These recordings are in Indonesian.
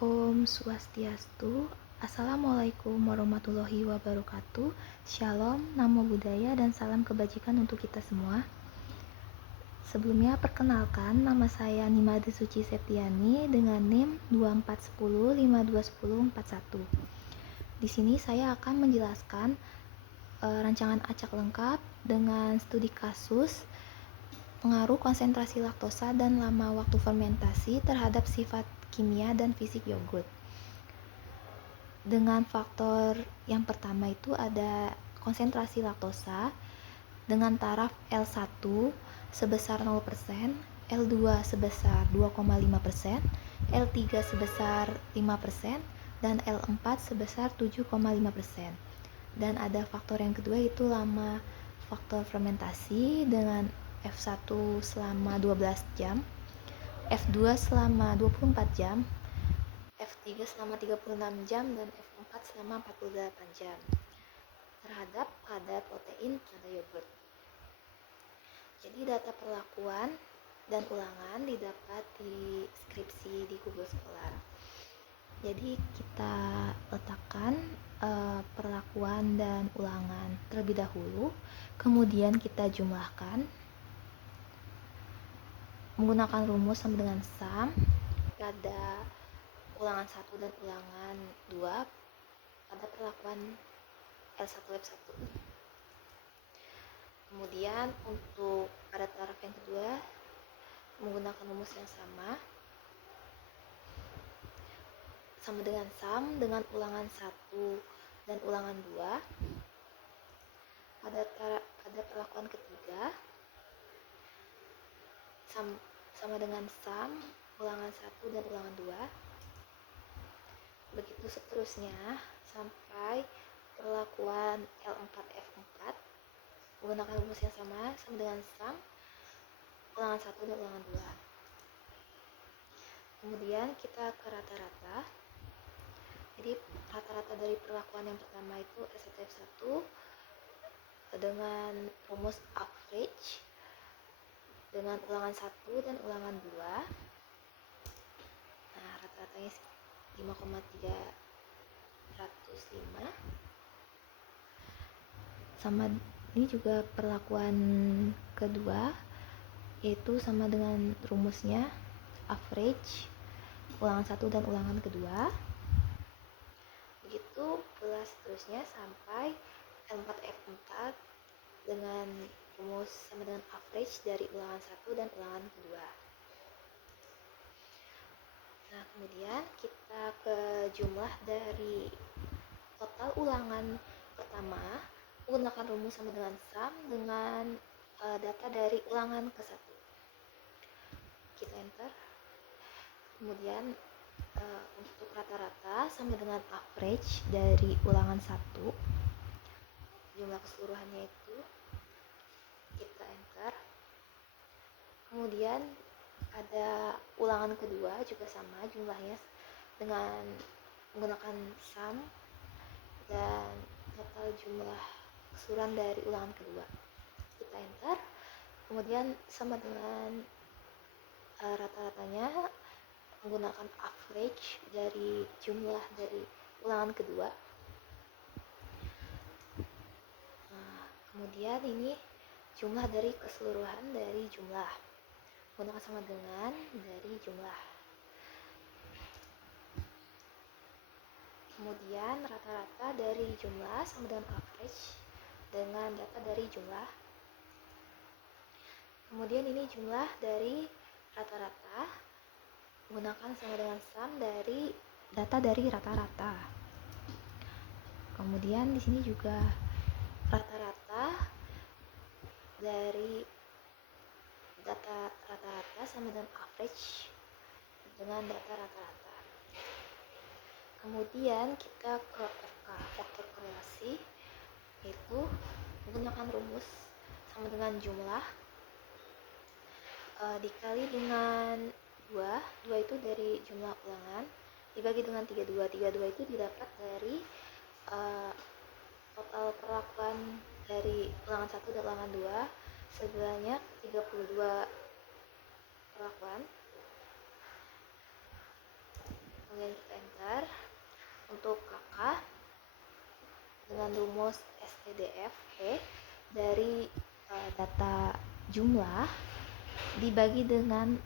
Om Swastiastu. Assalamualaikum warahmatullahi wabarakatuh. Shalom, namo buddhaya, dan salam kebajikan untuk kita semua. Sebelumnya perkenalkan, nama saya Nimade Suci Septiani dengan NIM 2410521041. Di sini saya akan menjelaskan rancangan acak lengkap dengan studi kasus pengaruh konsentrasi laktosa dan lama waktu fermentasi terhadap sifat kimia dan fisik yogurt. Dengan faktor yang pertama itu ada konsentrasi laktosa dengan taraf L1 sebesar 0%, L2 sebesar 2,5%, L3 sebesar 5%, dan L4 sebesar 7,5%. Dan ada faktor yang kedua yaitu lama faktor fermentasi dengan F1 selama 12 jam, F2 selama 24 jam, F3 selama 36 jam, dan F4 selama 48 jam terhadap kadar protein pada yogurt. Jadi data perlakuan dan ulangan didapat di skripsi di Google Scholar. Jadi kita letakkan perlakuan dan ulangan terlebih dahulu, kemudian kita jumlahkan menggunakan rumus sama dengan sum pada ulangan 1 dan ulangan 2 pada perlakuan L1 F1. Kemudian untuk pada taraf yang kedua menggunakan rumus yang sama dengan sum dengan ulangan 1 dan ulangan 2 pada perlakuan ketiga sama dengan sum ulangan 1 dan ulangan 2, begitu seterusnya sampai perlakuan L4 F4 menggunakan rumus yang sama dengan sum ulangan 1 dan ulangan 2. Kemudian kita ke rata-rata. Jadi rata-rata dari perlakuan yang pertama itu S1 F1 dengan rumus average dengan ulangan 1 dan ulangan 2. Nah, rata-ratanya 5,305. Sama ini juga perlakuan kedua yaitu sama dengan rumusnya average ulangan 1 dan ulangan kedua. Begitu pula seterusnya sampai L4 F4 dengan rumus sama dengan average dari ulangan 1 dan ulangan kedua. Nah, kemudian kita ke jumlah dari total ulangan pertama menggunakan rumus sama dengan sum dengan data dari ulangan ke-1. Kita enter. Kemudian untuk rata-rata sama dengan average dari ulangan 1, jumlah keseluruhannya itu kita enter. Kemudian ada ulangan kedua juga sama jumlahnya dengan menggunakan sum dan total jumlah keseluruhan dari ulangan kedua. Kita enter. Kemudian sama dengan rata-ratanya menggunakan average dari jumlah dari ulangan kedua. Nah, kemudian ini jumlah dari keseluruhan dari jumlah menggunakan sama dengan dari jumlah. Kemudian rata-rata dari jumlah sama dengan average dengan data dari jumlah. Kemudian ini jumlah dari rata-rata menggunakan sama dengan sum dari data dari rata-rata. Kemudian di sini juga rata-rata dari data rata-rata sama dengan average dengan data rata-rata. Kemudian kita ke FK, faktor korelasi, yaitu menggunakan rumus sama dengan jumlah dikali dengan 2 itu dari jumlah ulangan dibagi dengan 32 itu didapat dari total perlakuan dari ulangan 1 dan ulangan 2 sebanyak 32 perlakuan. kemudian kita enter untuk kakak dengan rumus STDF dari data jumlah dibagi dengan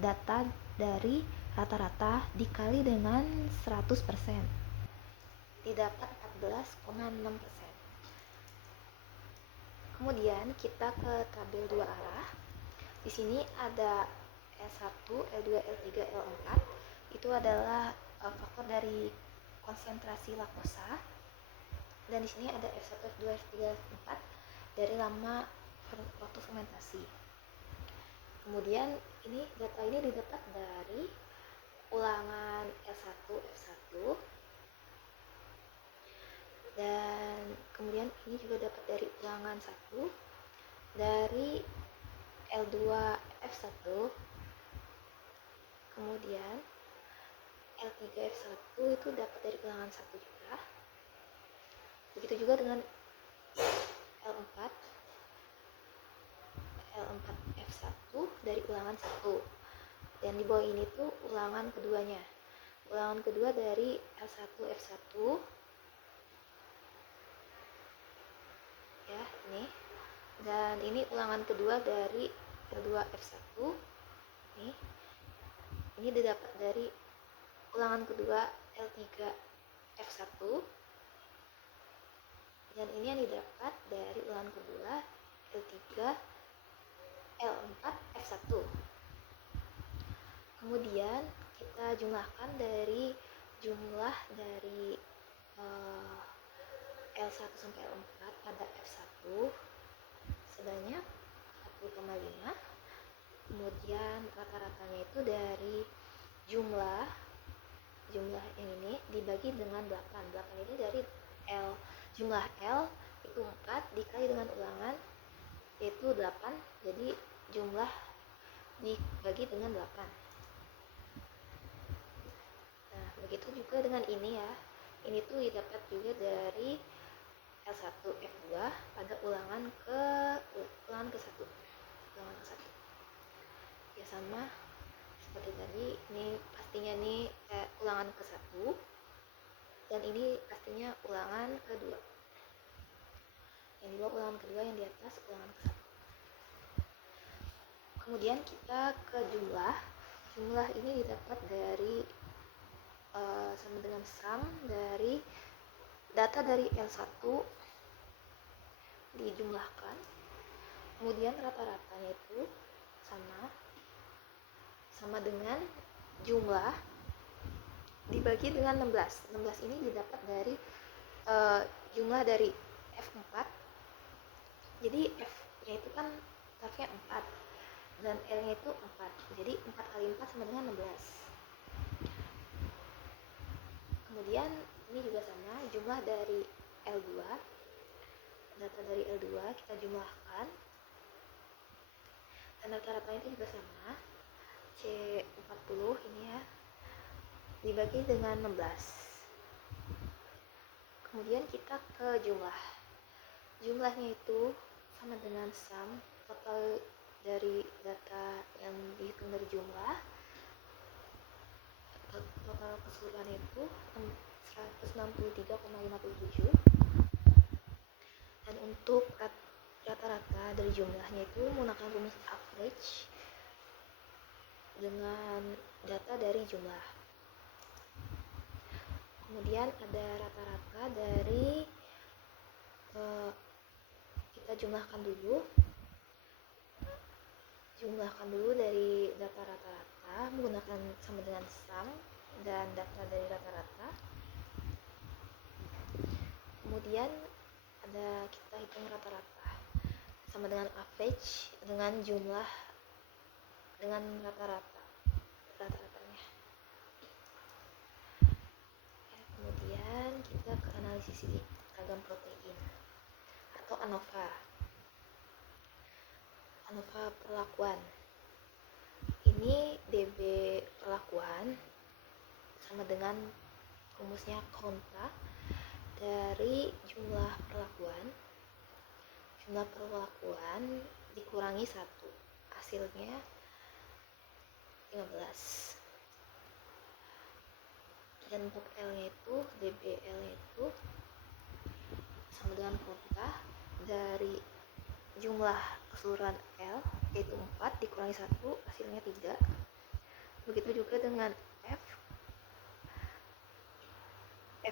data dari rata-rata dikali dengan 100%, didapat 14,6%. Kemudian kita ke tabel 2 arah. Di sini ada L1, L2, L3, L4. Itu adalah faktor dari konsentrasi laktosa. Dan di sini ada F1, F2, F3, F4 dari lama waktu fermentasi. Kemudian data ini didapat dari ulangan L1, F1, dan kemudian ini juga dapat dari ulangan 1 dari L2, F1, kemudian L3, F1 itu dapat dari ulangan 1 juga. Begitu juga dengan L4, F1 dari ulangan 1. Dan di bawah ini tuh ulangan keduanya. Ulangan kedua dari L1, F1. Ya, ini. Dan ini ulangan kedua dari L2, F1. Ini didapat dari ulangan kedua L3, F1. Dan ini yang didapat dari ulangan kedua L3, L4, F1. Kemudian kita jumlahkan dari jumlah dari L1 sampai L4 pada F1 sebanyak 40,5. Kemudian rata-ratanya itu dari jumlah yang ini dibagi dengan 8. 8 ini dari jumlah L itu 4 dikali dengan ulangan yaitu 8, jadi jumlah dibagi dengan 8. Nah, begitu juga dengan ini ya. Ini tuh didapat juga dari L1 F2 pada ulangan ke-1. Ulangan ke-1. Ya sama seperti tadi, ini pastinya nih ulangan ke-1 dan ini pastinya ulangan kedua. Yang di bawah ulangan kedua, yang di atas ulangan ke-1. Kemudian kita ke jumlah. Jumlah ini didapat dari sama dengan sum dari data dari L1 dijumlahkan, kemudian rata-ratanya itu sama dengan jumlah dibagi dengan 16. 16 ini didapat dari jumlah dari F4. Jadi F nya itu kan tarifnya 4 dan L nya itu 4, jadi 4 kali 4 sama dengan 16. Kemudian ini juga sama, jumlah dari L2, data dari L2 kita jumlahkan dan rata-ratanya itu juga sama, C40 ini ya, dibagi dengan 16. Kemudian kita ke jumlahnya itu sama dengan sum total dari data yang dihitung dari jumlah. Total keseluruhan itu 163,57. Dan untuk rata-rata dari jumlahnya itu menggunakan rumus average dengan data dari jumlah. Kemudian ada rata-rata dari kita jumlahkan dulu dari data rata-rata menggunakan sama dengan sum dan data dari rata-rata. Kemudian ada kita hitung rata-rata sama dengan average dengan jumlah dengan rata-ratanya. Kemudian kita ke analisis ragam protein atau ANOVA perlakuan. Ini DB perlakuan sama dengan rumusnya kontra dari jumlah perlakuan dikurangi 1, hasilnya 15. Dan untuk L-nya itu, DBL-nya itu sama dengan kuota dari jumlah keseluruhan L, yaitu 4 dikurangi 1, hasilnya 3. Begitu juga dengan F.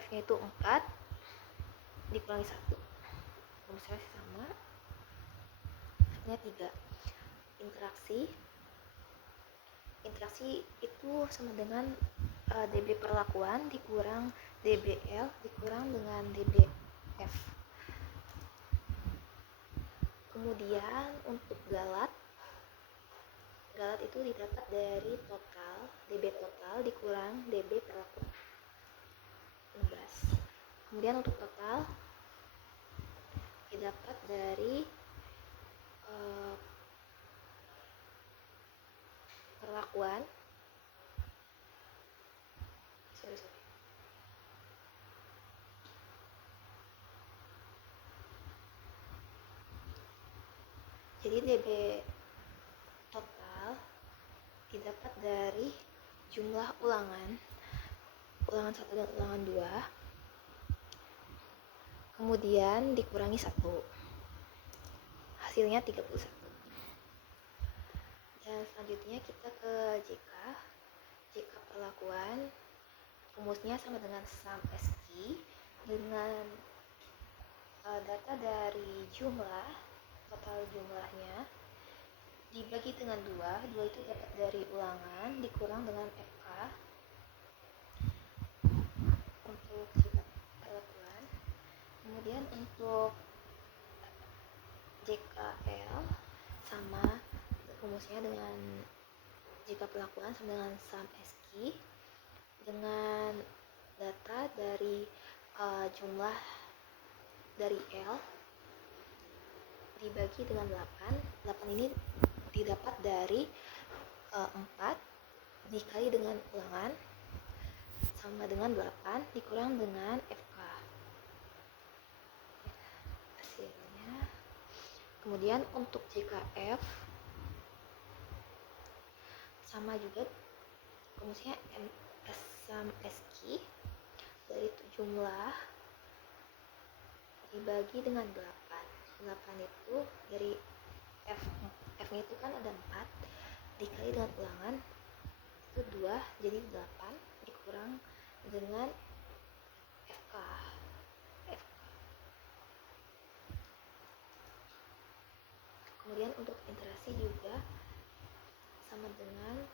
F-nya itu 4 dikurangi 1. Rumusnya sama, hasilnya 3. Interaksi itu sama dengan dB perlakuan dikurang dBl dikurang dengan dBf. Kemudian untuk galat itu didapat dari total, dB total dikurang dB perlakuan. 16. Kemudian untuk total didapat dari perlakuan jadi dB total didapat dari jumlah ulangan 1 dan ulangan 2, kemudian dikurangi 1, hasilnya 31. Dan selanjutnya kita ke JK perlakuan. Rumusnya sama dengan sum SQ dengan data dari total jumlahnya dibagi dengan 2 itu dapat dari ulangan dikurang dengan FK untuk JK perlakuan. Kemudian untuk JKL sama rumusnya dengan JK perlakuan sama dengan sum SQ dengan data dari jumlah dari L dibagi dengan 8 ini didapat dari 4 dikali dengan ulangan sama dengan 8 dikurang dengan FK hasilnya. Kemudian untuk JKF sama juga rumusnya sum SQ dari jumlah dibagi dengan 8 itu dari F nya itu kan ada 4 dikali dengan ulangan itu 2 jadi 8 dikurang dengan FK. Kemudian untuk interaksi juga sama dengan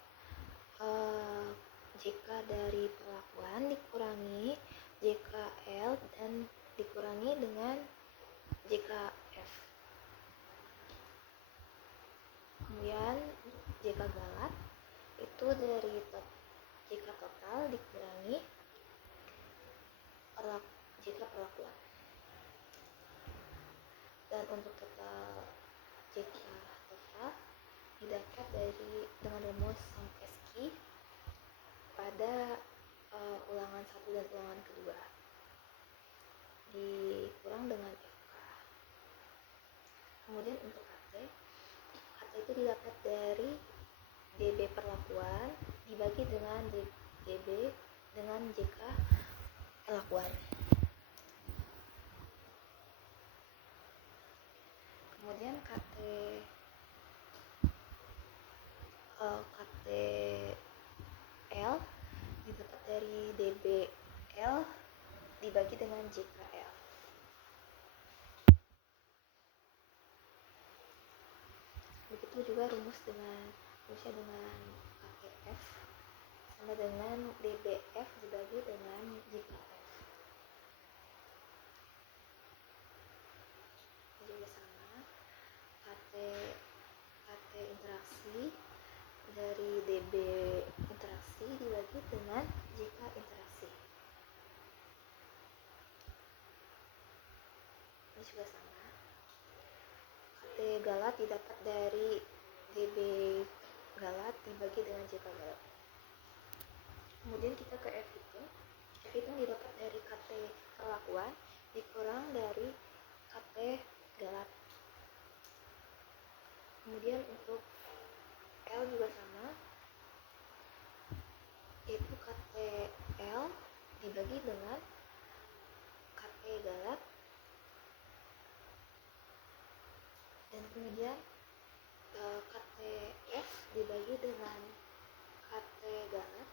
JK dari perlakuan dikurangi JKL dan dikurangi dengan JKF. Kemudian JK galat itu dari JK total dikurangi JK perlakuan. Dan untuk total JK total didapat dengan rumus sum SQ pada ulangan 1 dan ulangan kedua dikurang dengan FK. Kemudian untuk KT itu didapat dari dB perlakuan dibagi dengan dB dengan JK perlakuan. Kemudian KTL didapat dari dBl dibagi dengan JKL. Begitu juga rumusnya dengan KTF sama dengan dBf dibagi dengan JKF. Ini juga sama, KT interaksi dari dB interaksi dibagi dengan JK interaksi. Ini juga sama, KT galat didapat dari dB galat dibagi dengan JK galat. Kemudian kita ke F hitung didapat dari KT perlakuan dikurang dari KT galat. Kemudian untuk L juga sama, yaitu KTL dibagi dengan KT Galat, dan kemudian KTF dibagi dengan KT Galat.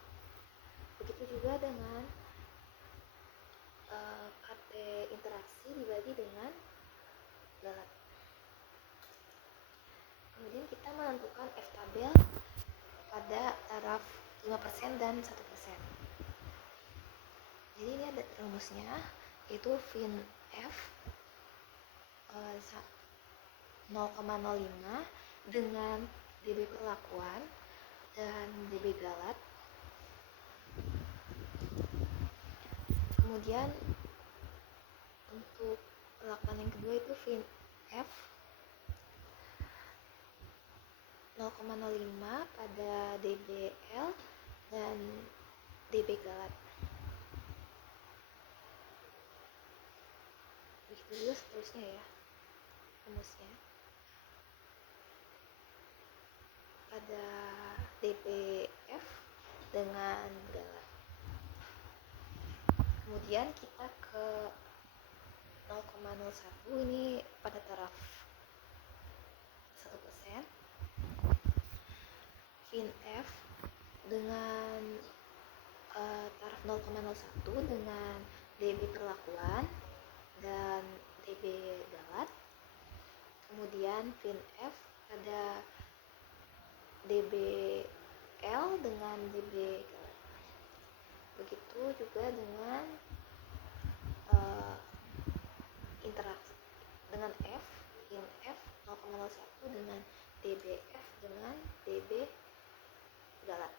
Begitu juga dengan KT interaksi dibagi dengan Galat. Kemudian kita menentukan F tabel pada taraf 5% dan 1%. Jadi ini ada rumusnya, yaitu fin F 0,05 dengan dB perlakuan dan dB Galat. Kemudian untuk perlakuan yang kedua itu fin F 0,05 pada dBl dan dB Galat. Begitu juga seterusnya ya rumusnya. Pada dBf dengan Galat. Kemudian kita ke 0,01 ini pada taraf 1%. Fin F dengan taraf 0,01 dengan dB perlakuan dan dB Galat. Kemudian fin F pada dBl dengan dB Galat. Begitu juga dengan interaksi dengan F, fin F 0,01 dengan dBf dengan dB Galat.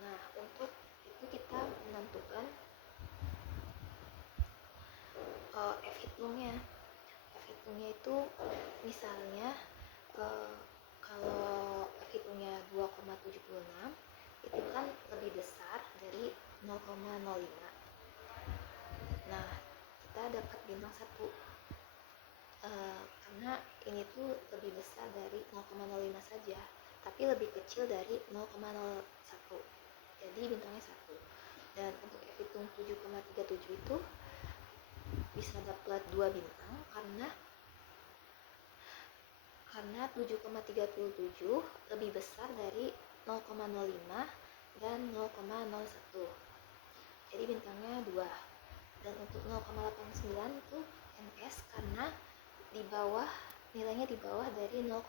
Nah, untuk itu kita menentukan F hitungnya. F hitungnya itu misalnya kalau F hitungnya 2,76 itu kan lebih besar dari 0,05. Nah, kita dapat bintang 1 karena ini tuh lebih besar dari 0,05 saja, tapi lebih kecil dari 0,01. Jadi bintangnya 1. Dan untuk F hitung 7,37 itu bisa dapat 2 bintang karena 7,37 lebih besar dari 0,05 dan 0,01. Jadi bintangnya 2. Dan untuk 0,89 itu NS karena di bawah, nilainya di bawah dari 0,05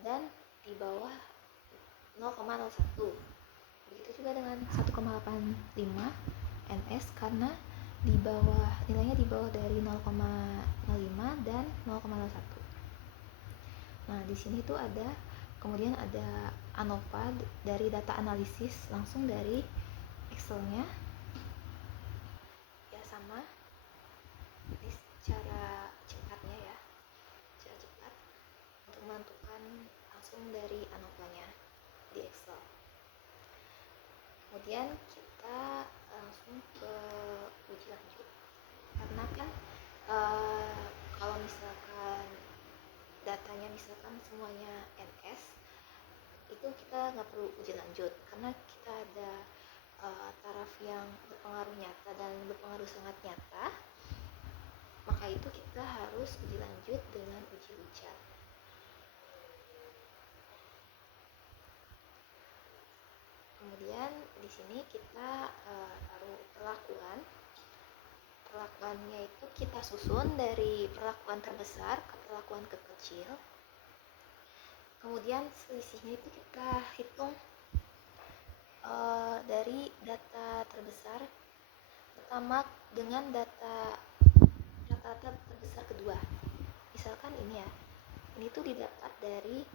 dan di bawah 0,01. Begitu juga dengan 1,85 NS karena di bawah, nilainya di bawah dari 0,05 dan 0,01. Nah, di sini tuh kemudian ada ANOVA dari data analisis langsung dari Excel-nya. Ya sama. Ini cara cepatnya ya. Cara cepat untuk menentukan langsung dari ANOVA-nya di Excel. Kemudian kita langsung ke uji lanjut. Karena kan kalau misalkan datanya misalkan semuanya NS, itu kita nggak perlu uji lanjut karena kita ada taraf yang berpengaruh nyata dan berpengaruh sangat nyata. Maka itu kita harus uji lanjut dengan uji ujar. Kemudian di sini kita taruh perlakuan. Perlakuannya itu kita susun dari perlakuan terbesar ke perlakuan terkecil. Kemudian selisihnya itu kita hitung dari data terbesar pertama dengan data rata-rata terbesar kedua. Misalkan ini ya, ini tuh didapat dari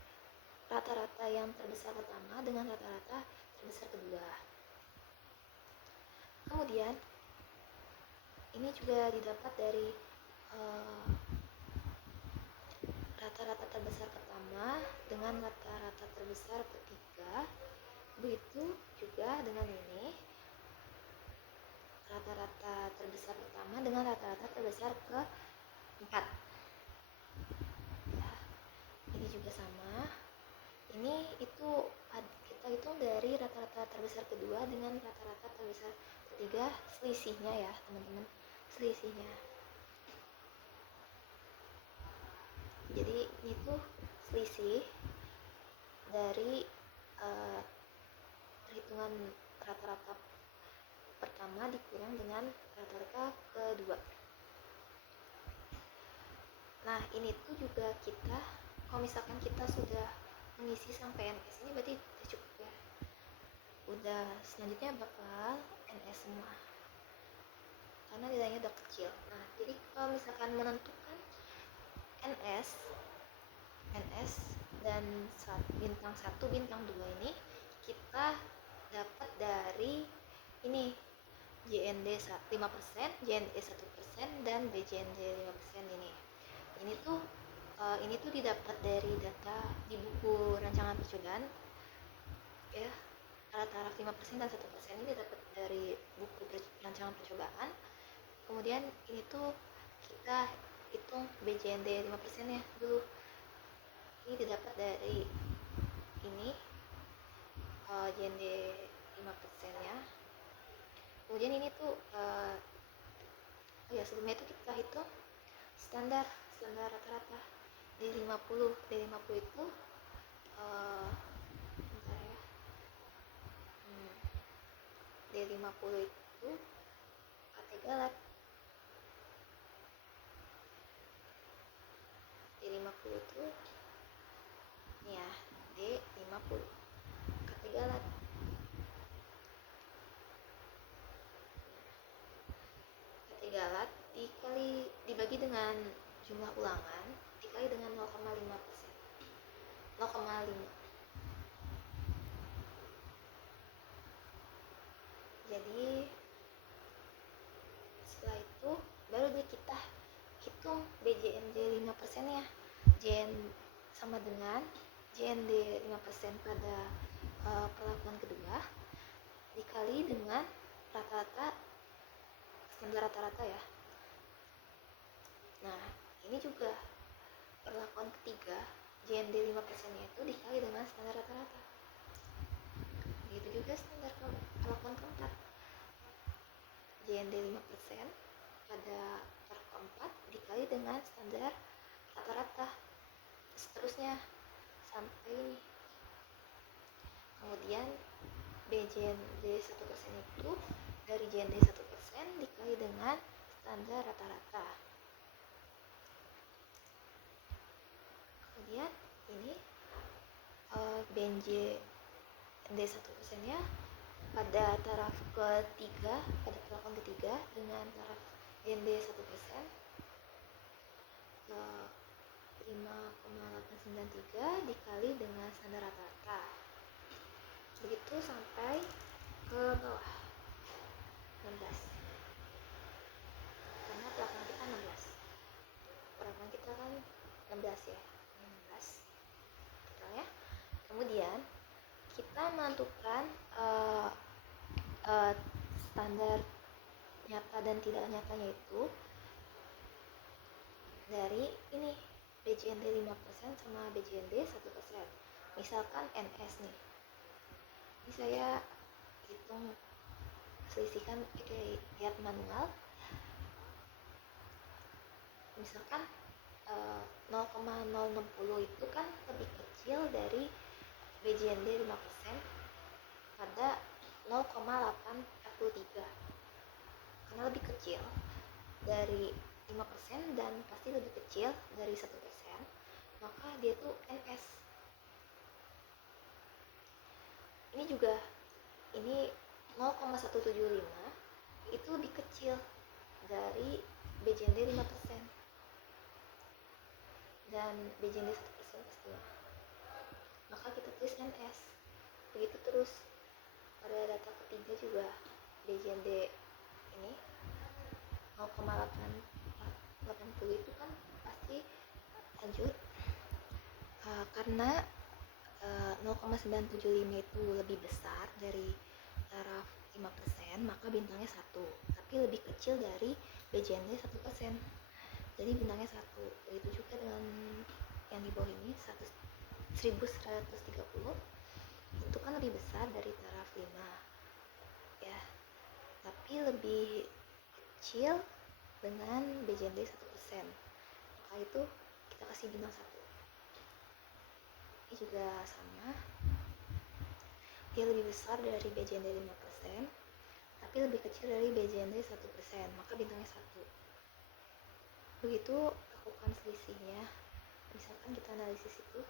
rata-rata yang terbesar pertama dengan rata-rata terbesar kedua. Kemudian ini juga didapat dari rata-rata terbesar pertama dengan rata-rata terbesar ketiga. Begitu juga dengan ini, rata-rata terbesar pertama dengan rata-rata terbesar keempat. Ya, ini juga sama. Ini itu kita hitung dari rata-rata terbesar kedua dengan rata-rata terbesar ketiga, selisihnya ya teman-teman, selisihnya. Jadi ini tuh selisih dari perhitungan rata-rata pertama dikurang dengan rata-rata kedua. Nah ini tuh juga kita, kalau misalkan kita sudah mengisi sampai NS ini berarti udah cukup ya. Udah, selanjutnya bakal NS semua karena nilainya udah kecil. Nah jadi kalau misalkan menentukan NS dan bintang 1, bintang 2 ini kita dapat dari ini JND 5%, JND 1%, dan BJND 5% ini. Ini tuh didapat dari data di buku rancangan percobaan ya. Taraf 5% dan 1% ini didapat dari buku rancangan percobaan. Kemudian ini tuh kita hitung BJND 5% ya dulu. Ini didapat dari ini JND 5% ya. Kemudian ini tuh sebelumnya itu kita hitung standar rata-rata D50 itu bentar ya. D50 itu kategolat. D50 itu nih ya, D50 kategolat. Kategolat dibagi dengan jumlah ulangan dikali dengan 0,5%. 0,5. Jadi setelah itu baru kita hitung BJND 5% ya. JN sama dengan JND 5% pada perlakuan kedua dikali dengan rata-rata, standar rata-rata ya. Nah ini juga perlakuan ketiga, JND 5% nya itu dikali dengan standar rata-rata. Begitu juga standar perlakuan keempat, JND 5% pada taraf keempat dikali dengan standar rata-rata, seterusnya sampai ini. Kemudian BJND 1% itu dari JND 1% dikali dengan standar rata-rata. Kemudian ini BJND 1% nya pada taraf ketiga, pada perlakuan ketiga dengan taraf JND 1% 5,893 dikali dengan standar rata-rata. Begitu sampai ke bawah 16. Karena perlakuan kita 16. Perlakuan kita kan 16 ya. 16 totalnya. Kemudian kita menentukan standar nyata dan tidak nyatanya itu dari ini BJND 5% sama BJND 1%. Misalkan NS nih, ini saya hitung selisihkan lihat manual. Misalkan 0,060 itu kan lebih kecil dari BJND 5% pada 0,843 karena lebih kecil dari 5% dan pasti lebih kecil dari 1%, maka dia tuh NS. Ini juga, ini 0,175 itu lebih kecil dari BJND 5% dan BJND 1% pastinya, maka kita tulis NS. Begitu terus pada data ketiga juga BJND ini 0,880 itu kan pasti lanjut karena 0,975 itu lebih besar dari taraf 5%, maka bintangnya 1, tapi lebih kecil dari BJND 1%, jadi bintangnya 1. Begitu juga dengan yang di bawah ini 1130. itu kan lebih besar dari taraf 5 ya, tapi lebih kecil dengan BJND 1%, maka itu kita kasih bintang 1. Ini juga sama, dia lebih besar dari BJND 5%, tapi lebih kecil dari BJND 1%, maka bintangnya 1. Begitu lakukan selisihnya, misalkan kita analisis itu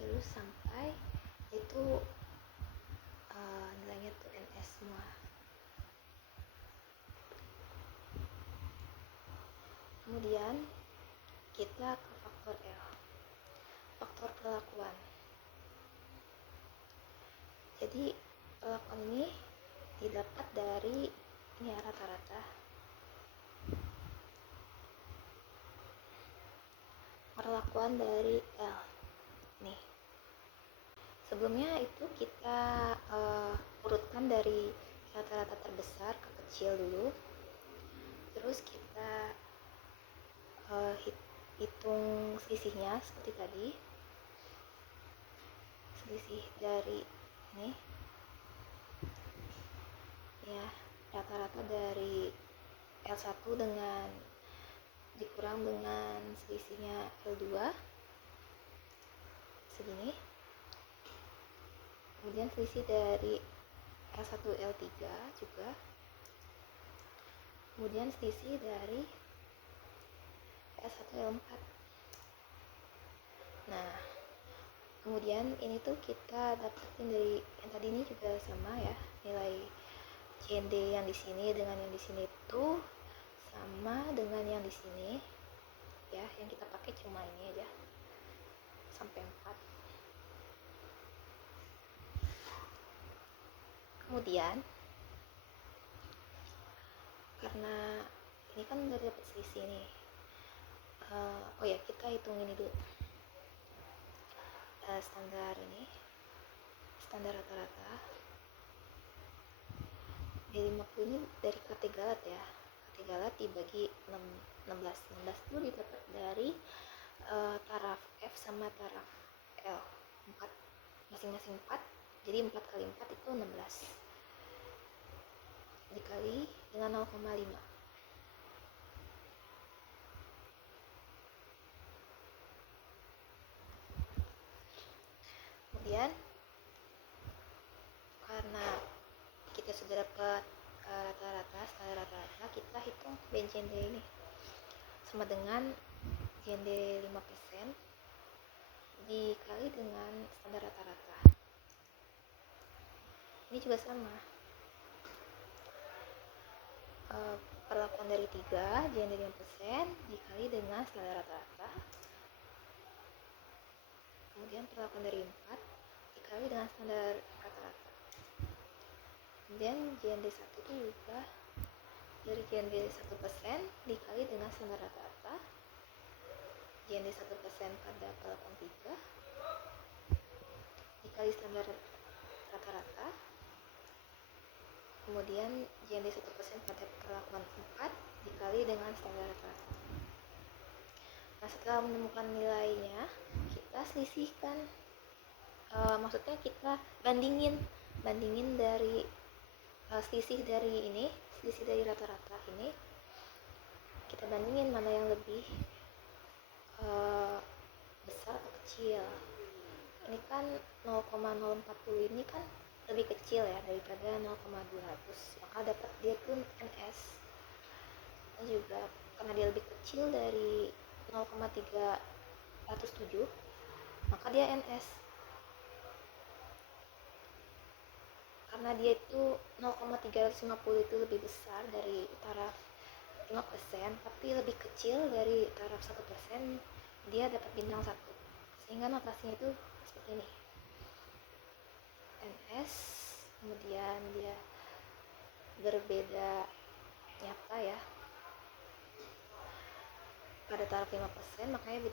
terus sampai itu nilainya tuh NS semua. Kemudian kita ke faktor L, faktor perlakuan. Jadi perlakuan ini didapat dari ini rata-rata perlakuan dari L nih. Sebelumnya itu kita urutkan dari rata-rata terbesar ke kecil dulu, terus kita hitung selisihnya seperti tadi, selisih dari ini ya, rata-rata dari L1 dengan dikurang dengan selisihnya L2 segini, kemudian selisih dari L1 L3 juga, kemudian selisih dari L1 L4. Nah, kemudian ini tuh kita dapetin dari yang tadi ini juga sama ya, nilai JND yang di sini dengan yang di sini tuh sama dengan yang di sini ya, yang kita pakai cuma ini aja sampai 4. Kemudian karena ini kan udah dapet selisih nih, oh ya kita hitung ini dulu, standar rata-rata di 50 ini dari KT Galat ya, KT Galat dibagi 16 itu didapat dari taraf F sama taraf L 4, masing-masing 4, jadi 4 kali 4 itu 16 dikali dengan 0,5. Kemudian karena kita sudah dapat rata-rata, kita hitung BJND ini sama dengan JND 5% dikali dengan standar rata-rata. Ini juga sama, perlakuan dari 3 JND 5% dikali dengan standar rata-rata, kemudian perlakuan dari 4 dikali dengan standar rata-rata, kemudian JND 1 itu juga dari JND 1% dikali dengan standar rata-rata, JND 1% pada perlakuan 3 dikali standar rata-rata, kemudian JND 1% pada perlakuan 4 dikali dengan standar rata-rata. Nah, setelah menemukan nilainya, kita selisihkan, maksudnya kita bandingin dari selisih dari rata-rata ini, kita bandingin mana yang lebih besar atau kecil. Ini kan 0,040 ini kan lebih kecil ya daripada 0,200, maka dapat dia pun NS. Ini juga karena dia lebih kecil dari 0,307, maka dia NS. Karena dia itu 0,350 itu lebih besar dari taraf 5%, tapi lebih kecil dari taraf 1%, dia dapat bintang 1. Sehingga notasinya itu seperti ini. NS, kemudian dia berbeda nyata ya. Pada taraf 5%, makanya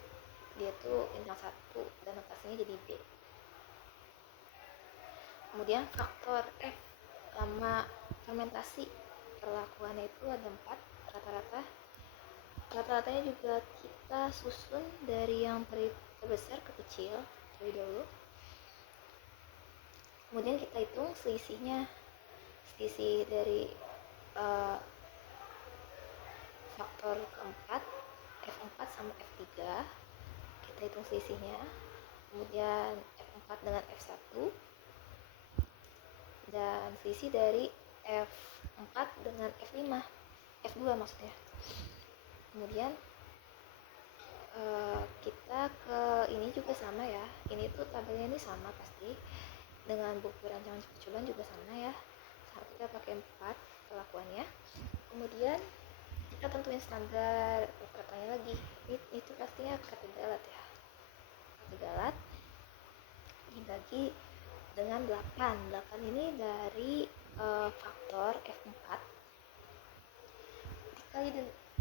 dia tuh bintang 1 dan notasinya jadi B. Kemudian faktor F, lama fermentasi, perlakuannya itu ada 4 rata-rata. Rata-ratanya juga kita susun dari yang terbesar ke kecil. terlebih dahulu. Kemudian kita hitung selisih dari faktor keempat, F4 sama F3, kita hitung selisihnya. Kemudian F4 dengan F1 dan selisih dari F4 dengan F5, F2 maksudnya. Kemudian kita ke ini juga sama ya, ini tuh tabelnya ini sama pasti dengan buku rancangan percobaan juga sama ya, kita pakai 4 perlakuannya. Kemudian kita tentuin standar rata-ratanya lagi, itu pastinya Kate-Galat ya, Kate-Galat dibagi dengan 8 ini dari faktor F4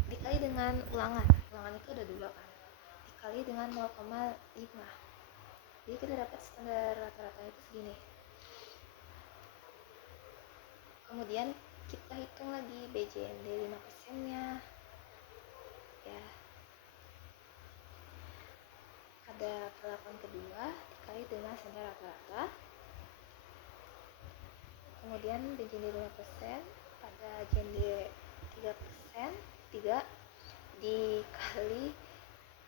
dikali dengan ulangan itu ada 2 kan, dikali dengan 0,5, jadi kita dapat standar rata-rata itu segini. Kemudian kita hitung lagi BJND 5% nya ya, ada perlakuan kedua dikali dengan standar rata-rata. Kemudian BJND 5% pada JND 3% 3 dikali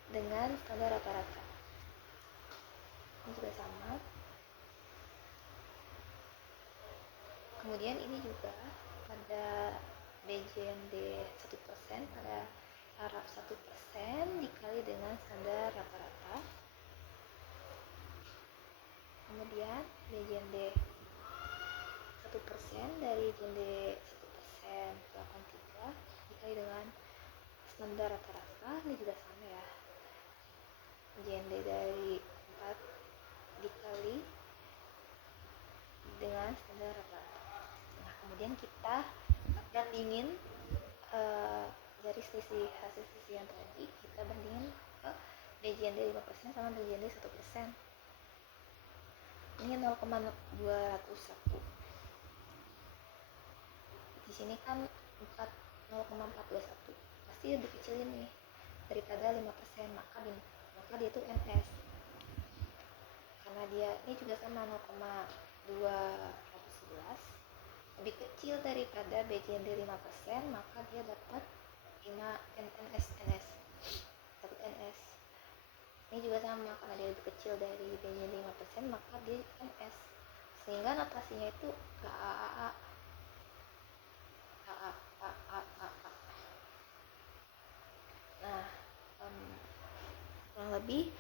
dengan standar rata-rata, ini juga sama. Kemudian ini juga pada BJND 1% pada taraf 1% dikali dengan standar rata-rata. Kemudian BJND 1% dari JND 1% perlakuan 3 dikali dengan standar rata-rata, ini juga sama ya, JND dari 4 dikali dengan standar rata-rata. Nah, kemudian kita bandingin dari hasil selisih yang tadi, kita bandingin ke BJND 5% sama BJND 1%. Ini 0,201. Di sini kan 0,421. Pasti lebih kecil ini daripada 5%, maka dia itu NS. Karena dia ini juga sama 0,211, lebih kecil daripada BJND 5%, maka dia dapat 5 NS. Dapat NS. Ini juga sama, karena dia lebih kecil dari BJND 5%, maka dia NS. Sehingga notasinya itu KAAA. Nah, kurang lebih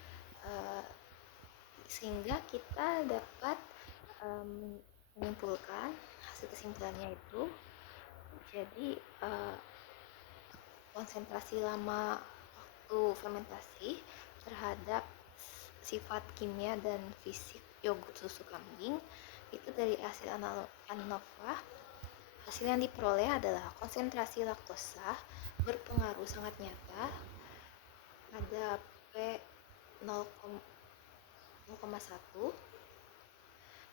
sehingga kita dapat menyimpulkan hasil kesimpulannya itu, jadi konsentrasi lama waktu fermentasi terhadap sifat kimia dan fisik yogurt susu kambing itu dari hasil ANOVA. Hasil yang diperoleh adalah konsentrasi laktosa berpengaruh sangat nyata pada P 0,1,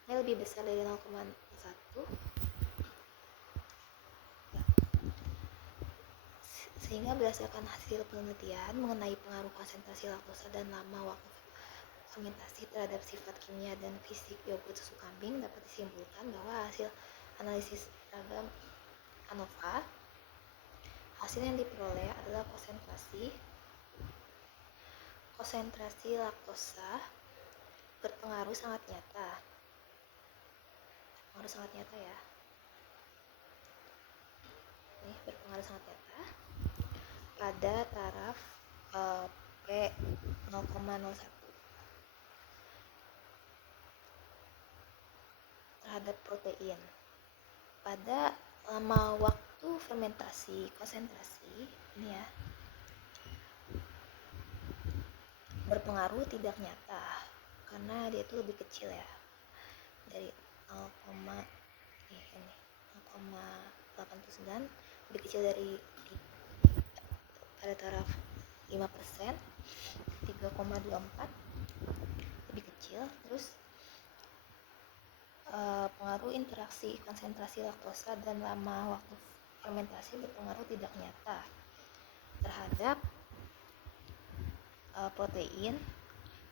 ini lebih besar dari 0,1, sehingga berdasarkan hasil penelitian mengenai pengaruh konsentrasi laktosa dan lama waktu fermentasi terhadap sifat kimia dan fisik yogurt susu kambing, dapat disimpulkan bahwa hasil analisis ragam ANOVA, hasil yang diperoleh adalah konsentrasi laktosa berpengaruh sangat nyata ya. Ini berpengaruh sangat nyata pada taraf P 0,01 terhadap protein. Pada lama waktu fermentasi konsentrasi ini ya berpengaruh tidak nyata karena dia itu lebih kecil ya, dari 0,89 lebih kecil dari pada taraf 5%, 3,24 lebih kecil. Terus pengaruh interaksi konsentrasi laktosa dan lama waktu fermentasi berpengaruh tidak nyata terhadap protein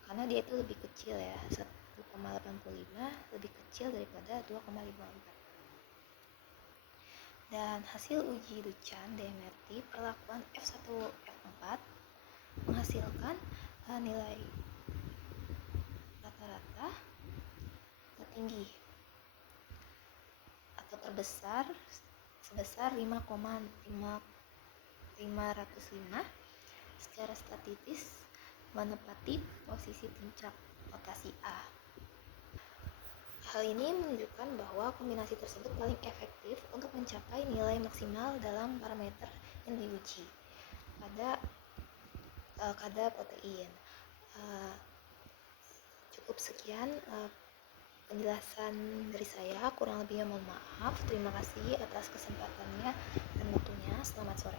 karena dia itu lebih kecil ya, 1,85 lebih kecil daripada 2,54. Dan hasil uji Duchan DMRT perlakuan F1 F4 menghasilkan nilai rata-rata tertinggi atau terbesar sebesar 5,505 secara statistis menempati posisi puncak notasi A. Hal ini menunjukkan bahwa kombinasi tersebut paling efektif untuk mencapai nilai maksimal dalam parameter yang diuji pada kadar protein. Cukup sekian penjelasan dari saya, kurang lebihnya mohon maaf. Terima kasih atas kesempatannya dan waktunya. Selamat sore.